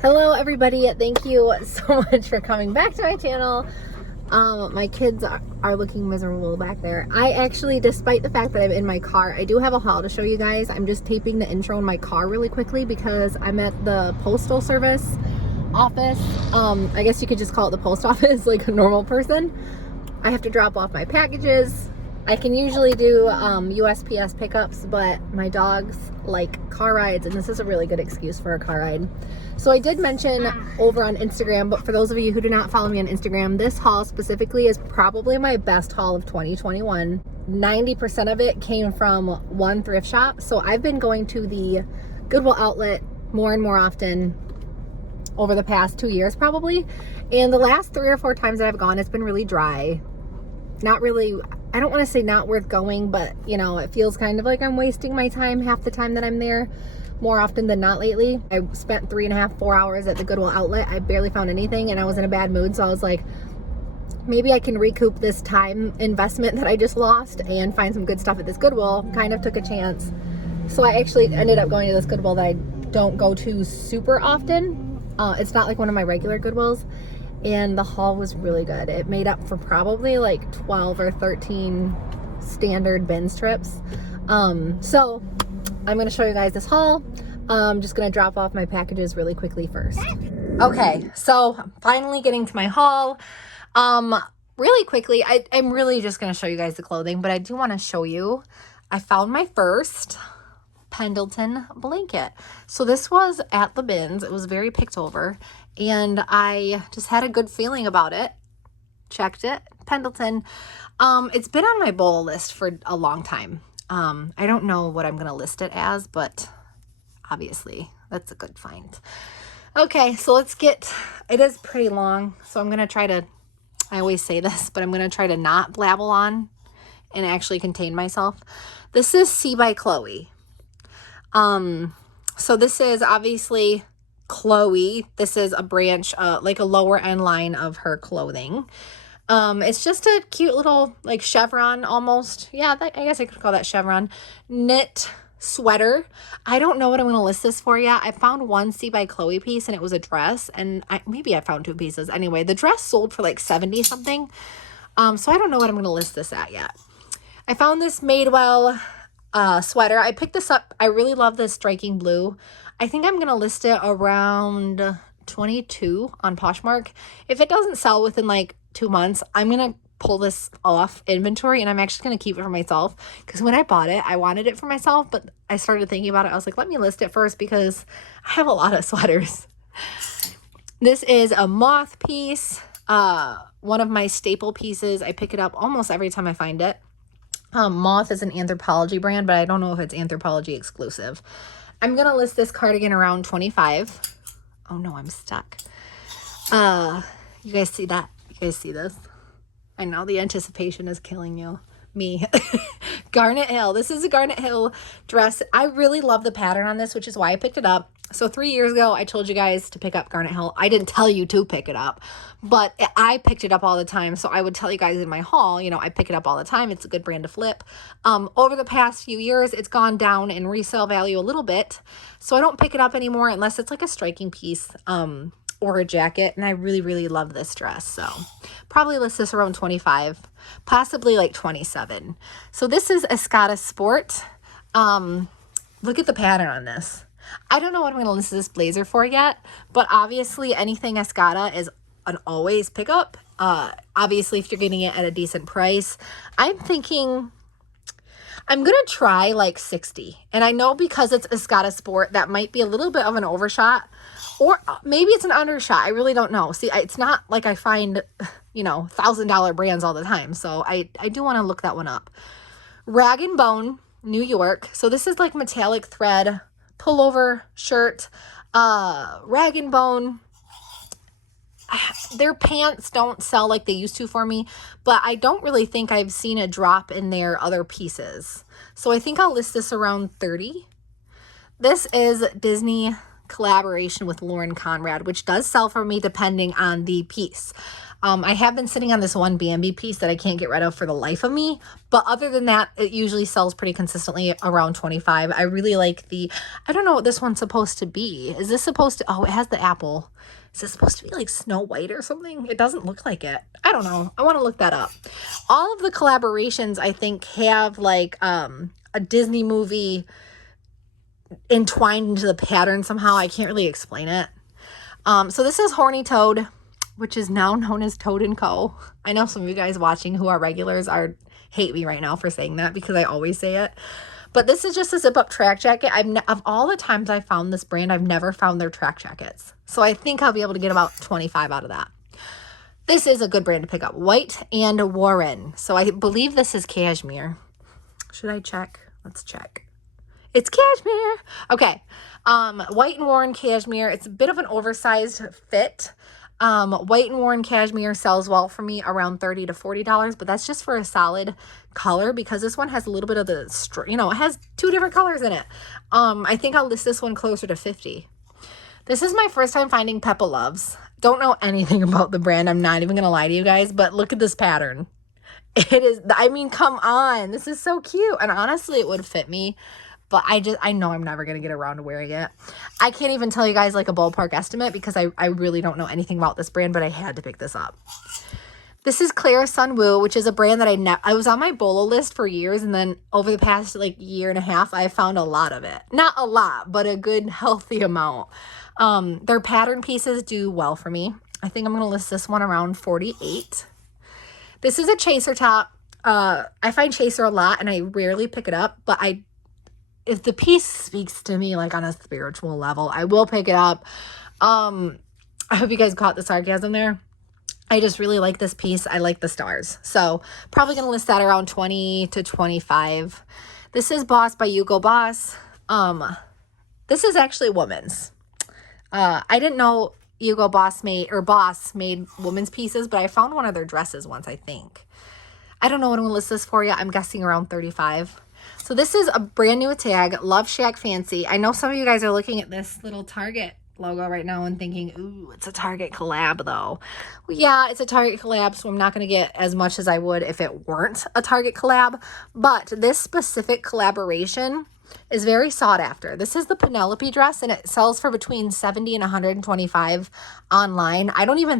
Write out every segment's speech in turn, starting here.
Hello everybody, thank you so much for coming back to my channel. My kids are looking miserable back there. I actually, despite the fact that I'm in my car, I do have a haul to show you guys. I'm just taping the intro in my car really quickly because I'm at the postal service office. I guess you could just call it the post office like a normal person. I have to drop off my packages. I can usually do USPS pickups, but my dogs like car rides, and this is a really good excuse for a car ride. So I did mention over on Instagram, but for those of you who do not follow me on Instagram, this haul specifically is probably my best haul of 2021. 90% of it came from one thrift shop. So I've been going to the Goodwill outlet more and more often over the past 2 years probably. And the last 3 or 4 times that I've gone, it's been really dry. Not really, I don't want to say not worth going, but you know, it feels kind of like I'm wasting my time half the time that I'm there, more often than not lately. I spent 3.5, 4 hours at the Goodwill outlet. I barely found anything and I was in a bad mood. So I was like, maybe I can recoup this time investment that I just lost and find some good stuff at this Goodwill. Kind of took a chance. So I actually ended up going to this Goodwill that I don't go to super often. It's not like one of my regular Goodwills. And the haul was really good. It made up for probably like 12 or 13 standard bin strips. So I'm going to show you guys this haul. I'm just going to drop off my packages really quickly first. Okay, so I'm finally getting to my haul. Really quickly, I'm really just going to show you guys the clothing, but I do want to show you, I found my first Pendleton blanket. So this was at the bins. It was very picked over and I just had a good feeling about it. Checked it. Pendleton. It's been on my bolo list for a long time. I don't know what I'm going to list it as, but obviously that's a good find. Okay, so let's get, it is pretty long. So I'm going to try to, I always say this, but I'm going to try to not blabble on and actually contain myself. This is C by Chloe. So this is obviously Chloe. This is a branch, like a lower end line of her clothing. It's just a cute little like chevron almost. Yeah, I guess I could call that chevron knit sweater. I don't know what I'm going to list this for yet. I found one C by Chloe piece and it was a dress, and maybe I found 2 pieces. Anyway, the dress sold for like 70 something. So I don't know what I'm going to list this at yet. I found this Madewell sweater. I picked this up. I really love this striking blue. I think I'm going to list it around 22 on Poshmark. If it doesn't sell within like 2 months, I'm going to pull this off inventory and I'm actually going to keep it for myself, because when I bought it, I wanted it for myself, but I started thinking about it. I was like, let me list it first because I have a lot of sweaters. This is a moth piece. One of my staple pieces. I pick it up almost every time I find it. Moth is an Anthropologie brand, but I don't know if it's Anthropologie exclusive. I'm going to list this cardigan around 25. Oh no, I'm stuck. You guys see that? You guys see this? I know the anticipation is killing you. Me. Garnet Hill. This is a Garnet Hill dress. I really love the pattern on this, which is why I picked it up. So 3 years ago, I told you guys to pick up Garnet Hill. I didn't tell you to pick it up, but I picked it up all the time. So I would tell you guys in my haul, you know, I pick it up all the time. It's a good brand to flip. Over the past few years, it's gone down in resale value a little bit. So I don't pick it up anymore unless it's like a striking piece or a jacket. And I really, really love this dress. So probably list this around 25, possibly like 27. So this is Escada Sport. Look at the pattern on this. I don't know what I'm going to list this blazer for yet, but obviously anything Escada is an always pick up. Obviously if you're getting it at a decent price, I'm thinking I'm going to try like 60. And I know because it's Escada Sport, that might be a little bit of an overshot, or maybe it's an undershot. I really don't know. See, it's not like I find, you know, $1,000 brands all the time. So I do want to look that one up. Rag & Bone, New York. So this is like metallic thread pullover shirt. Rag & Bone. Their pants don't sell like they used to for me, but I don't really think I've seen a drop in their other pieces. So I think I'll list this around 30. This is Disney collaboration with Lauren Conrad, which does sell for me depending on the piece. I have been sitting on this one Bambi piece that I can't get rid of for the life of me. But other than that, it usually sells pretty consistently around 25. I really like the, I don't know what this one's supposed to be. Is this supposed to, oh, it has the apple. Is this supposed to be like Snow White or something? It doesn't look like it. I don't know. I want to look that up. All of the collaborations, I think, have like a Disney movie entwined into the pattern somehow. I can't really explain it. So this is Horny Toad, which is now known as Toad & Co. I know some of you guys watching who are regulars hate me right now for saying that because I always say it. But this is just a zip-up track jacket. Of all the times I found this brand, I've never found their track jackets. So I think I'll be able to get about 25 out of that. This is a good brand to pick up. White and Warren. So I believe this is cashmere. Should I check? Let's check. It's cashmere. Okay. White and Warren cashmere. It's a bit of an oversized fit. White and Warren cashmere sells well for me around $30 to $40, but that's just for a solid color because this one has a little bit of the, it has two different colors in it. I think I'll list this one closer to 50. This is my first time finding Peppa Loves. Don't know anything about the brand. I'm not even going to lie to you guys, but look at this pattern. It is, I mean, come on. This is so cute. And honestly, it would fit me. But I know I'm never going to get around to wearing it. I can't even tell you guys like a ballpark estimate because I really don't know anything about this brand, but I had to pick this up. This is Clara Sunwoo, which is a brand that I was on my bolo list for years. And then over the past like year and a half, I found a lot of it. Not a lot, but a good healthy amount. Their pattern pieces do well for me. I think I'm going to list this one around 48. This is a chaser top. I find chaser a lot and I rarely pick it up, but if the piece speaks to me like on a spiritual level, I will pick it up. I hope you guys caught the sarcasm there. I just really like this piece. I like the stars. So probably going to list that around 20 to 25. This is Boss by Hugo Boss. This is actually women's. I didn't know Hugo Boss made women's pieces, but I found one of their dresses once, I think. I don't know what I'm going to list this for you. I'm guessing around 35. So this is a brand new tag, Love Shack Fancy. I know some of you guys are looking at this little Target logo right now and thinking, ooh, it's a Target collab though. Well, yeah, it's a Target collab, so I'm not going to get as much as I would if it weren't a Target collab. But this specific collaboration is very sought after. This is the Penelope dress and it sells for between $70 and $125 online. I don't even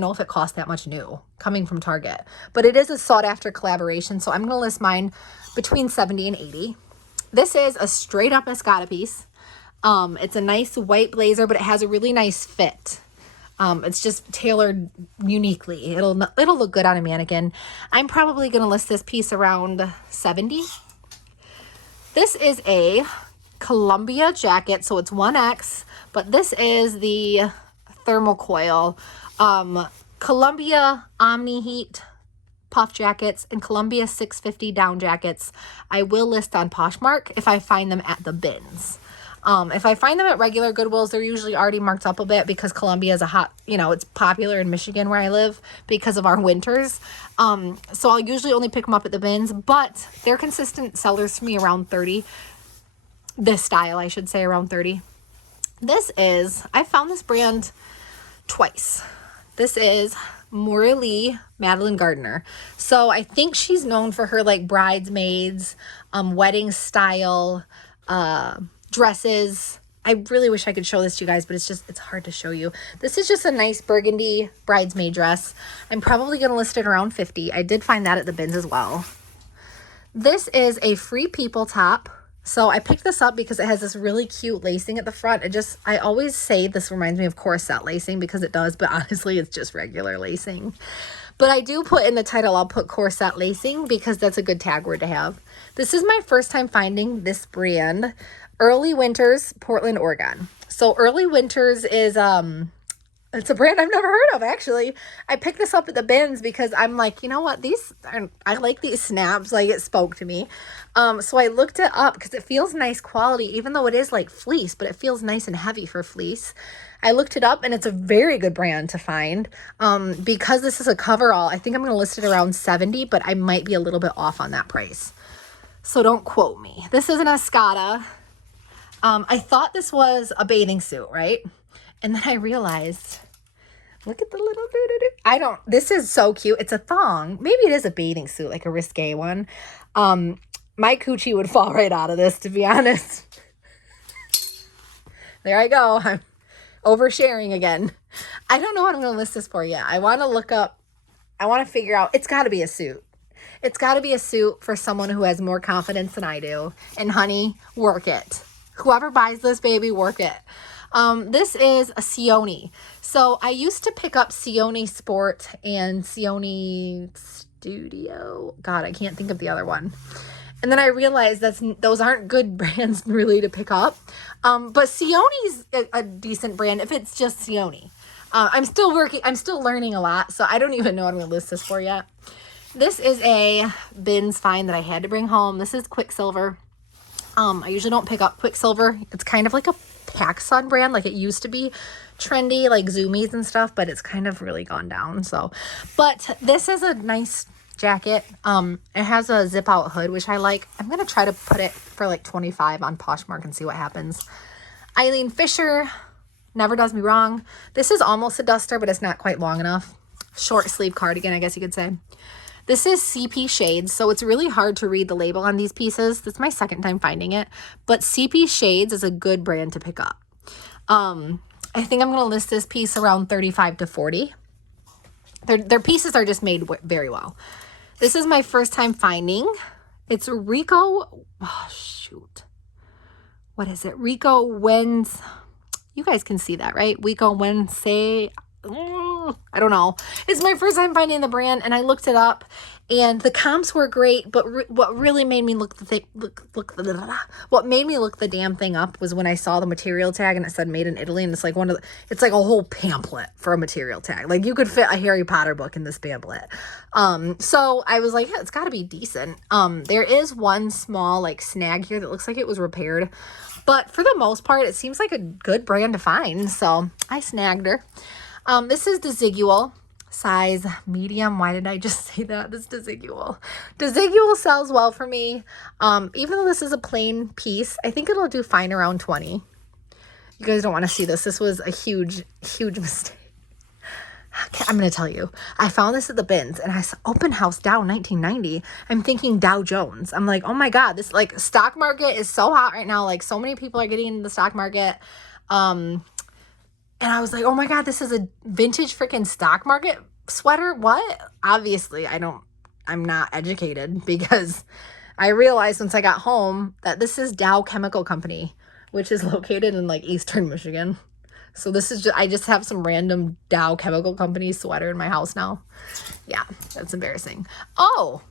know if it costs that much new coming from Target, but it is a sought after collaboration. So I'm going to list mine between $70 and $80. This is a straight up Escada piece. It's a nice white blazer, but it has a really nice fit. It's just tailored uniquely. It'll look good on a mannequin. I'm probably going to list this piece around 70. This is a Columbia jacket, so it's 1X, but this is the thermal coil. Columbia Omni Heat puff jackets and Columbia 650 down jackets. I will list on Poshmark if I find them at the bins. If I find them at regular Goodwills, they're usually already marked up a bit because Columbia is it's popular in Michigan where I live because of our winters. So I'll usually only pick them up at the bins, but they're consistent sellers for me around 30. This style, I should say, around 30. I found this brand twice. This is Morley Madeline Gardner. So I think she's known for her like bridesmaids, wedding style, dresses. I really wish I could show this to you guys, but it's hard to show you. This is just a nice burgundy bridesmaid dress. I'm probably going to list it around 50. I did find that at the bins as well. This is a Free People top. So I picked this up because it has this really cute lacing at the front. I always say this reminds me of corset lacing because it does, but honestly, it's just regular lacing. But I do put in the title, I'll put corset lacing because that's a good tag word to have. This is my first time finding this brand, Early Winters, Portland, Oregon. So Early Winters is, it's a brand I've never heard of, actually. I picked this up at the bins because I'm like, you know what? I like these snaps. Like, it spoke to me. So I looked it up because it feels nice quality, even though it is like fleece, but it feels nice and heavy for fleece. I looked it up and it's a very good brand to find. Because this is a coverall, I think I'm going to list it around 70, but I might be a little bit off on that price. So don't quote me. This is an Escada. I thought this was a bathing suit, right? And then I realized, look at the little doo-doo-doo. This is so cute. It's a thong. Maybe it is a bathing suit, like a risque one. My coochie would fall right out of this, to be honest. There I go. I'm oversharing again. I don't know what I'm going to list this for yet. I want to figure out, it's got to be a suit. It's got to be a suit for someone who has more confidence than I do. And honey, work it. Whoever buys this baby, work it. This is a Sione. So I used to pick up Sione Sport and Sione Studio. God, I can't think of the other one. And then I realized those aren't good brands really to pick up. But Sione's a decent brand if it's just Sione. I'm still learning a lot, so I don't even know what I'm going to list this for yet. This is a bins find that I had to bring home. This is Quicksilver. I usually don't pick up Quicksilver. It's kind of like a PacSun brand, like it used to be trendy, like Zoomies and stuff, but it's kind of really gone down. So, but this is a nice jacket. It has a zip out hood, which I like. I'm going to try to put it for like 25 on Poshmark and see what happens. Eileen Fisher, never does me wrong. This is almost a duster, but it's not quite long enough. Short sleeve cardigan, I guess you could say. This is CP Shades, so it's really hard to read the label on these pieces. This is my second time finding it, but CP Shades is a good brand to pick up. I think I'm going to list this piece around 35 to 40. Their pieces are just made very well. This is my first time finding. It's Rico. Oh, shoot. What is it? Rico Wens. You guys can see that, right? Rico Wednesday. I don't know. It's my first time finding the brand, and I looked it up, and the comps were great. But what really made me what made me look the damn thing up was when I saw the material tag and it said "Made in Italy," and it's like it's like a whole pamphlet for a material tag. Like you could fit a Harry Potter book in this pamphlet. So I was like, yeah, it's got to be decent. There is one small like snag here that looks like it was repaired, but for the most part, it seems like a good brand to find. So I snagged her. This is Desigual, size medium. Why did I just say that? This is Desigual. Desigual sells well for me. Even though this is a plain piece, I think it'll do fine around 20. You guys don't want to see this. This was a huge, huge mistake. I'm going to tell you. I found this at the bins, and I saw Open House Dow 1990. I'm thinking Dow Jones. I'm like, oh my God, this like stock market is so hot right now. Like so many people are getting into the stock market. And I was like, oh my God, this is a vintage freaking stock market sweater. What? Obviously, I'm not educated, because I realized once I got home that this is Dow Chemical Company, which is located in like Eastern Michigan. So this is I just have some random Dow Chemical Company sweater in my house now. Yeah, that's embarrassing. Oh,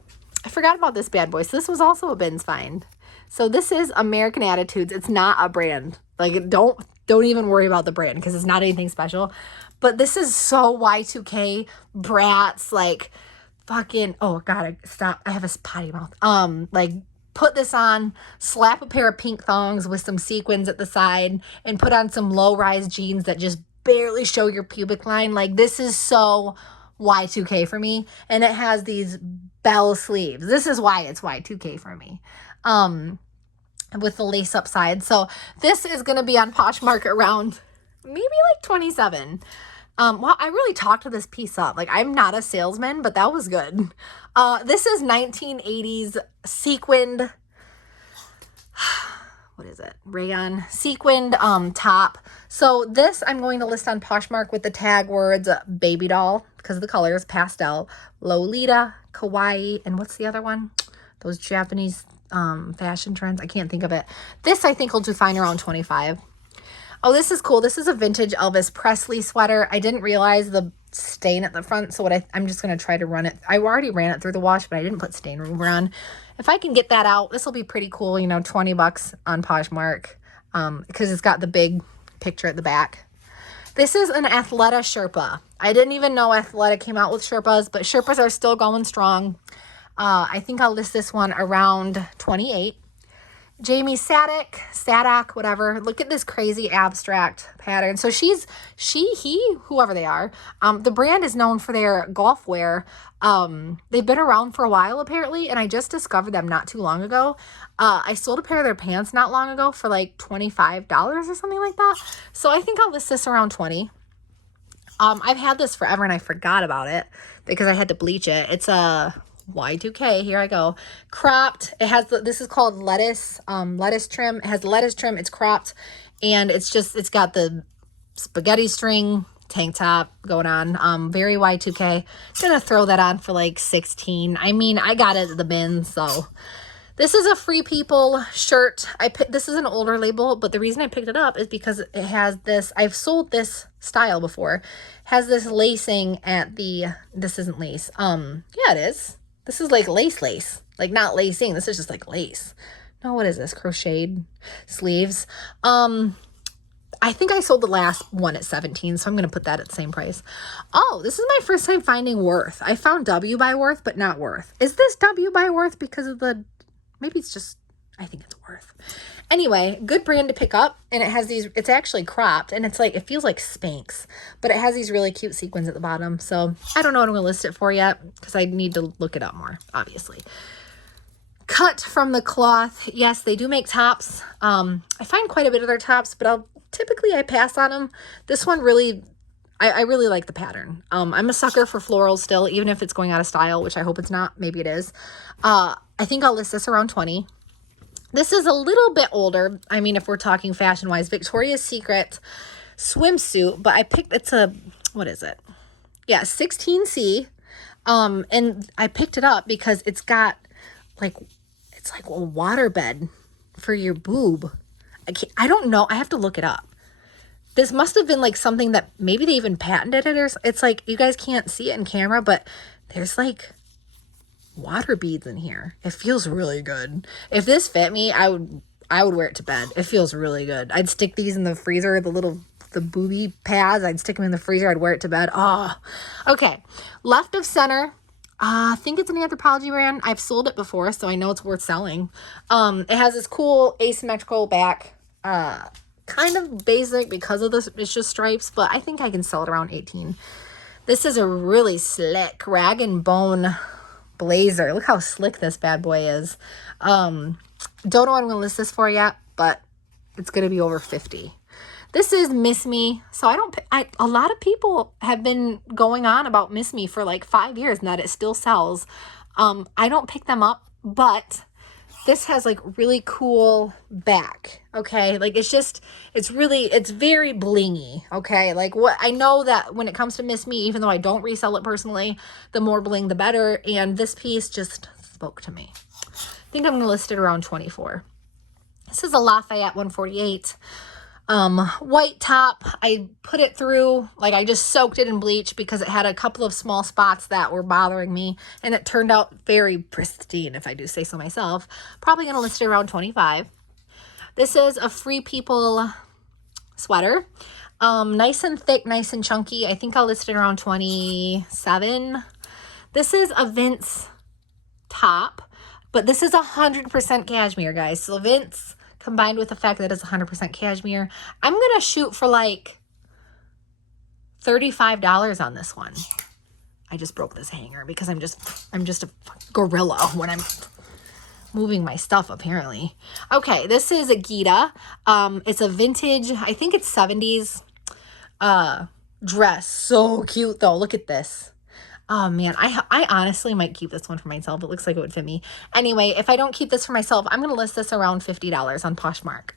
I forgot about this bad boy. So this was also a bins find. So this is American Attitudes. It's not a brand. Like don't even worry about the brand because it's not anything special. But this is so Y2K, brats, like fucking, oh God, stop. I have a potty mouth. Like put this on, slap a pair of pink thongs with some sequins at the side, and put on some low-rise jeans that just barely show your pubic line. Like this is so Y2K for me. And it has these bell sleeves. This is why it's Y2K for me. With the lace up side. So this is going to be on Poshmark around maybe like 27. Well, I really talked this piece up. Like I'm not a salesman, but that was good. This is 1980s sequined, what is it? Rayon sequined, top. So this I'm going to list on Poshmark with the tag words baby doll, because of the colors, pastel, Lolita, kawaii, and what's the other one? Those Japanese fashion trends. I can't think of it. This I think will do fine around 25. Oh, this is cool. This is a vintage Elvis Presley sweater. I didn't realize the stain at the front, so I'm just going to try to run it. I already ran it through the wash, but I didn't put stain remover on. If I can get that out, this will be pretty cool, you know, 20 bucks on Poshmark, because it's got the big picture at the back. This is an Athleta Sherpa. I didn't even know Athleta came out with Sherpas, but Sherpas are still going strong. I think I'll list this one around 28. Jamie Sadak, whatever. Look at this crazy abstract pattern. So whoever they are, the brand is known for their golf wear. They've been around for a while apparently, and I just discovered them not too long ago. I sold a pair of their pants not long ago for like $25 or something like that. So I think I'll list this around 20. I've had this forever and I forgot about it because I had to bleach it. It's a Y2K, here I go. Cropped. It has this is called lettuce trim. It has lettuce trim. It's cropped, and it's got the spaghetti string tank top going on. Very Y2K. Gonna throw that on for like 16. I mean, I got it at the bin, so. This is a Free People shirt. This is an older label, but the reason I picked it up is because it has this, I've sold this style before, has this lacing at this isn't lace. Yeah, it is. This is like lace. Like not lacing, this is just like lace. No, what is this? Crocheted sleeves. I think I sold the last one at 17, so I'm going to put that at the same price. Oh, this is my first time finding Worth. I found W by Worth, but not Worth. Is this W by Worth because of the... Maybe it's just, I think it's Worth. Anyway, good brand to pick up. And it has these, it's actually cropped. And it's like, it feels like Spanx. But it has these really cute sequins at the bottom. So I don't know what I'm going to list it for yet. Because I need to look it up more, obviously. Cut from the cloth. Yes, they do make tops. I find quite a bit of their tops. But typically I pass on them. This one really... I really like the pattern. I'm a sucker for florals still, even if it's going out of style, which I hope it's not. Maybe it is. I think I'll list this around 20. This is a little bit older. I mean, if we're talking fashion-wise, Victoria's Secret swimsuit, but what is it? Yeah, 16C. And I picked it up because it's got it's like a waterbed for your boob. I don't know. I have to look it up. This must have been like something that maybe they even patented it, or it's like, you guys can't see it in camera, but there's like water beads in here. It feels really good. If this fit me, I would wear it to bed. It feels really good. I'd stick these in the freezer, the booby pads. I'd stick them in the freezer. I'd wear it to bed. Oh, okay. Left of center. I think it's an Anthropologie brand. I've sold it before, so I know it's worth selling. It has this cool asymmetrical back, kind of basic because of this, it's just stripes, but I think I can sell it around 18. This is a really slick rag and bone blazer. Look how slick this bad boy is. Don't know what I'm going to list this for yet, but it's going to be over 50. This is Miss Me. So a lot of people have been going on about Miss Me for like 5 years and that it still sells. I don't pick them up, but this has like really cool back, okay? Like it's very blingy, okay? Like I know that when it comes to Miss Me, even though I don't resell it personally, the more bling, the better. And this piece just spoke to me. I think I'm going to list it around 24. This is a Lafayette 148. White top. I put it through, like I just soaked it in bleach because it had a couple of small spots that were bothering me, and it turned out very pristine, if I do say so myself. Probably going to list it around 25. This is a Free People sweater. Nice and thick, nice and chunky. I think I'll list it around 27. This is a Vince top, but this is 100% cashmere, guys. So Vince, combined with the fact that it's 100% cashmere, I'm going to shoot for like $35 on this one. I just broke this hanger because I'm just a gorilla when I'm moving my stuff, apparently. Okay, this is a Gita. It's a vintage, I think it's 70s dress. So cute though. Look at this. Oh man, I honestly might keep this one for myself. It looks like it would fit me. Anyway, if I don't keep this for myself, I'm going to list this around $50 on Poshmark.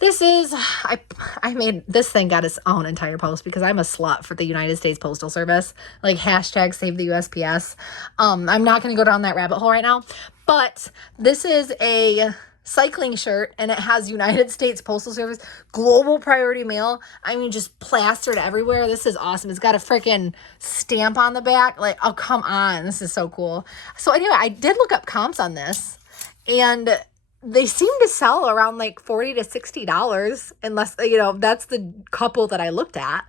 This is, I made, this thing got its own entire post because I'm a slut for the United States Postal Service. Like hashtag save the USPS. I'm not going to go down that rabbit hole right now, but this is a cycling shirt and it has United States Postal Service global priority mail. I mean, just plastered everywhere. This is awesome. It's got a freaking stamp on the back. Like, oh, come on. This is so cool. So anyway, I did look up comps on this and they seem to sell around like $40 to $60 unless, that's the couple that I looked at.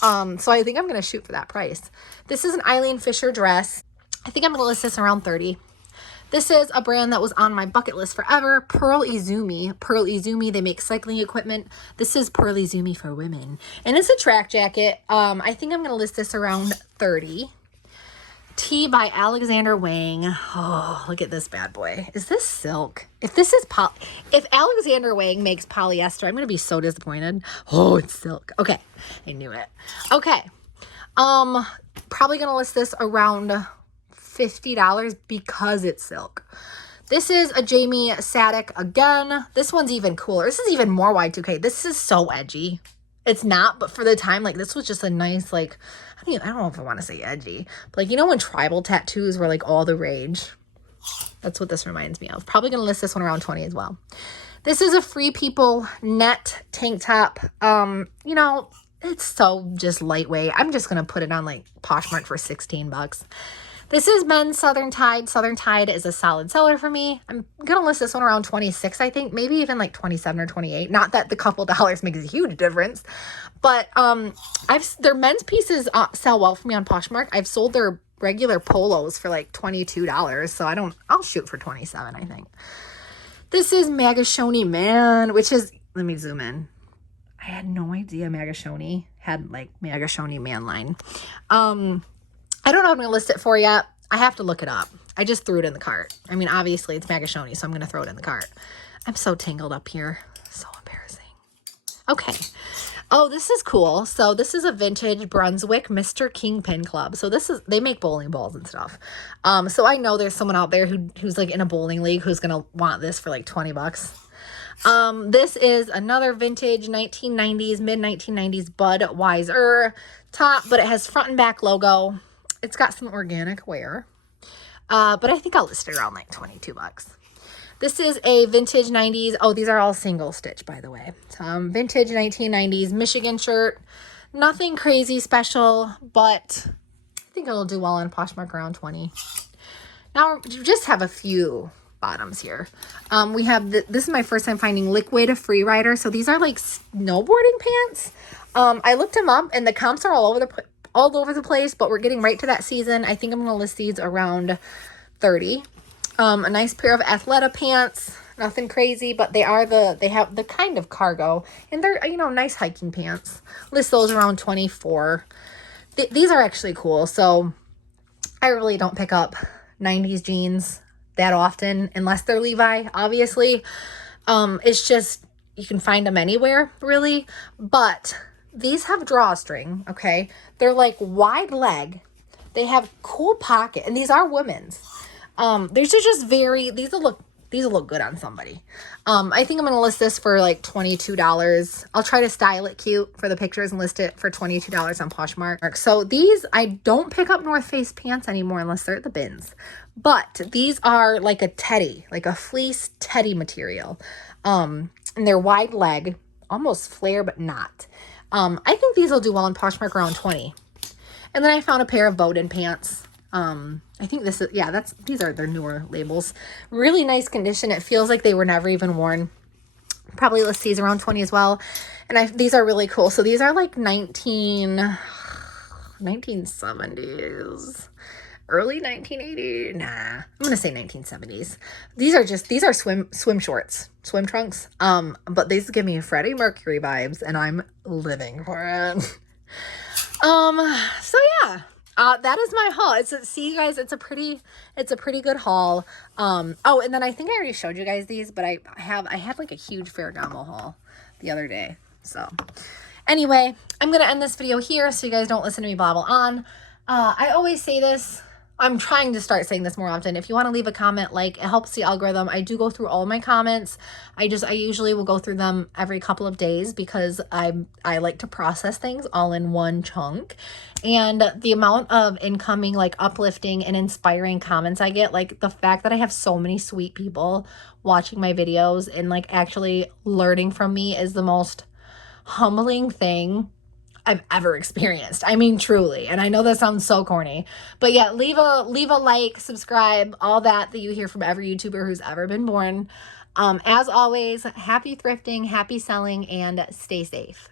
So I think I'm going to shoot for that price. This is an Eileen Fisher dress. I think I'm going to list this around 30. This is a brand that was on my bucket list forever, Pearl Izumi. Pearl Izumi, they make cycling equipment. This is Pearl Izumi for women. And it's a track jacket. I think I'm going to list this around 30. Tee by Alexander Wang. Oh, look at this bad boy. Is this silk? If this is if Alexander Wang makes polyester, I'm going to be so disappointed. Oh, it's silk. Okay. I knew it. Okay. Probably going to list this around $50 because it's silk. This is a Jamie Sadik again. This one's even cooler. This is even more Y2K. This is so edgy. It's not, but for the time, like, this was just a nice, like, I don't know if I want to say edgy, but, like, you know when tribal tattoos were, like, all the rage? That's what this reminds me of. Probably going to list this one around 20 as well. This is a Free People net tank top. You know, it's so just lightweight. I'm just going to put it on, like, Poshmark for 16 bucks. This is men's Southern Tide. Southern Tide is a solid seller for me. I'm going to list this one around 26, I think. Maybe even like 27 or 28. Not that the couple dollars makes a huge difference. But their men's pieces sell well for me on Poshmark. I've sold their regular polos for like $22. So I'll shoot for 27, I think. This is Magashoni Man, which is, let me zoom in. I had no idea Magashoni had like Magashoni Man line. I don't know if I'm going to list it for yet. I have to look it up. I just threw it in the cart. I mean, obviously it's Magashoni, so I'm going to throw it in the cart. I'm so tangled up here. So embarrassing. Okay. Oh, this is cool. So this is a vintage Brunswick Mr. Kingpin Club. So they make bowling balls and stuff. So I know there's someone out there who's like in a bowling league who's going to want this for like 20 bucks. This is another vintage 1990s, mid-1990s Budweiser top, but it has front and back logo. It's got some organic wear, but I think I'll list it around like 22 bucks. This is a vintage 90s. Oh, these are all single stitch, by the way. Vintage 1990s Michigan shirt. Nothing crazy special, but I think it'll do well on Poshmark around 20. Now, we just have a few bottoms here. We have, this is my first time finding Liquid Freerider. So these are like snowboarding pants. I looked them up and the comps are all over the place, but we're getting right to that season. I think I'm going to list these around 30. A nice pair of Athleta pants, nothing crazy, but they have the kind of cargo, and they're, you know, nice hiking pants. List those around 24. These are actually cool. So I really don't pick up 90s jeans that often unless they're Levi, obviously. It's just, you can find them anywhere really, but these have drawstring, okay? They're like wide leg. They have cool pocket, and these are women's. These are just these will look good on somebody. I think I'm going to list this for like $22. I'll try to style it cute for the pictures and list it for $22 on Poshmark. So these, I don't pick up North Face pants anymore unless they're at the bins. But these are like a teddy, like a fleece teddy material. And they're wide leg, almost flare, but not. I think these will do well on Poshmark around 20. And then I found a pair of Bowden pants. I think this is, yeah, these are their newer labels. Really nice condition. It feels like they were never even worn. Probably list these around 20 as well. And these are really cool. So these are like 1970s, early 1980s. Nah, I'm going to say 1970s. These are swim shorts, swim trunks. But these give me Freddie Mercury vibes and I'm living for it. So yeah. That is my haul. See you guys, it's a pretty good haul. Oh, and then I think I already showed you guys these, but I had like a huge Ferragamo haul the other day. So anyway, I'm going to end this video here so you guys don't listen to me babble on. I always say this. I'm trying to start saying this more often. If you want to leave a comment, like, it helps the algorithm. I do go through all my comments. I usually will go through them every couple of days because I like to process things all in one chunk. And the amount of incoming, like, uplifting and inspiring comments I get, like, the fact that I have so many sweet people watching my videos and, like, actually learning from me is the most humbling thing I've ever experienced. I mean, truly. And I know that sounds so corny, but yeah, leave a like, subscribe, all that you hear from every YouTuber who's ever been born. As always, happy thrifting, happy selling, and stay safe.